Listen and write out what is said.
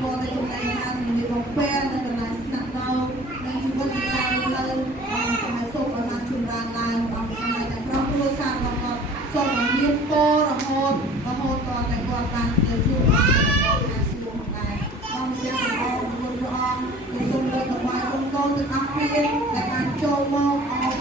គាត់ទៅចំណែកណាមានបងពេលនៅកន្លែងស្នាក់នៅនៅជីវិតនៃការរស់នៅសម្រាប់សូមឲ្យបានចម្រើនឡើងបងសម្រាប់តែក្រុមគ្រួសាររបស់គាត់សូមឲ្យមានពររហូតតតែគាត់បានទៅជួបបានការស្រួលដែរបងជាព្រះអង្គព្រះអង្គសូមលើកតម្លៃកូនទាំងអស់គ្នាដែលបានចូលមក